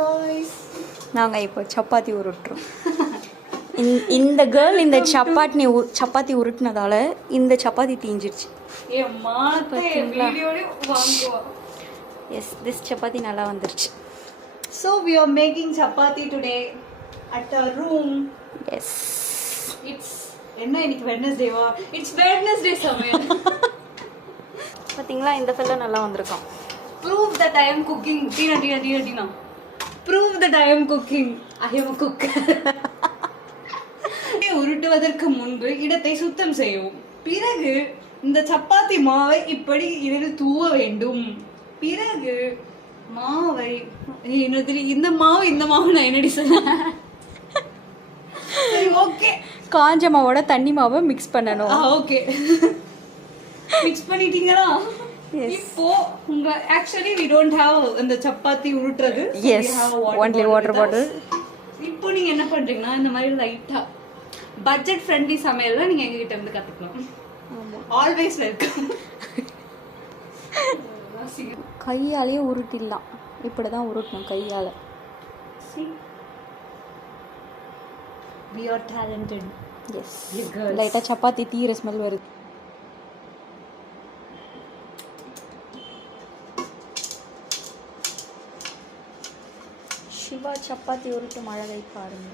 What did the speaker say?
guys. நாங்கள் இப்போ சப்பாத்தி உருட்டுறோம். இந்த கேர்ள் இந்த சப்பாத்தி உருட்டினதால இந்த சப்பாத்தி தீஞ்சிருச்சு. எஸ், திஸ் சப்பாத்தி நல்லா வந்துருச்சு. So we are making chapati today at our room. Yes. It's என்ன இன்னைக்கு Wednesday வா? It's Wednesday சமையல். பாத்தீங்களா இந்த ஃபெல்லோ நல்லா வந்திருக்கான். Prove that I am cooking. Tina. Prove that I am cooking. I am a cook. உருட்டுவதற்கு முன்பு இடத்தை சுத்தம் செய்யவும். பிறகு இந்த சப்பாத்தி மாவை இப்படி இதில் தூவ வேண்டும். பிறகு மாவை இந்த மாவு நான் என்னடி சொன்னேன். ஓகே, காஞ்ச மாவோட தண்ணி மாவை மிக்ஸ் பண்ணணும். ஓகே, மிக்ஸ் பண்ணிட்டீங்களா? இப்போ உங்க ஆக்சுவலி we don't have அந்த chapati உருட்டுறது. Yes, only water bottle. இப்போ நீங்க என்ன பண்றீங்கன்னா இந்த மாதிரி லைட்டா பட்ஜெட் ஃப்ரெண்ட்லி சமையல்ல நீங்க எங்க கிட்ட இருந்து கத்துக்கலாம். Always welcome. கையாலேயே உருட்டிடலாம். இப்படிதான் உருட்டணும் கையால. We are talented. Yes. லைட்டா சப்பாத்தி தீர ஸ்மெல் வருது. சிவா சப்பாத்தி உருட்டும் அழகை பாருங்க.